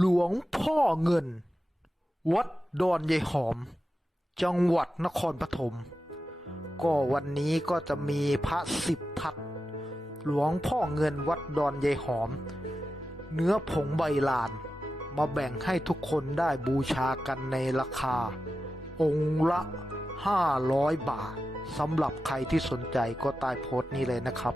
หลวงพ่อเงิน วัดดอนยายหอม จังหวัดนครปฐม ก็วันนี้ก็จะมีพระสิบทัด หลวงพ่อเงินวัดดอนยายหอม เนื้อผงใบลาน มาแบ่งให้ทุกคนได้บูชากันในราคา องค์ละ 500 บาทสำหรับใครที่สนใจก็ใต้โพสต์นี้เลยนะครับ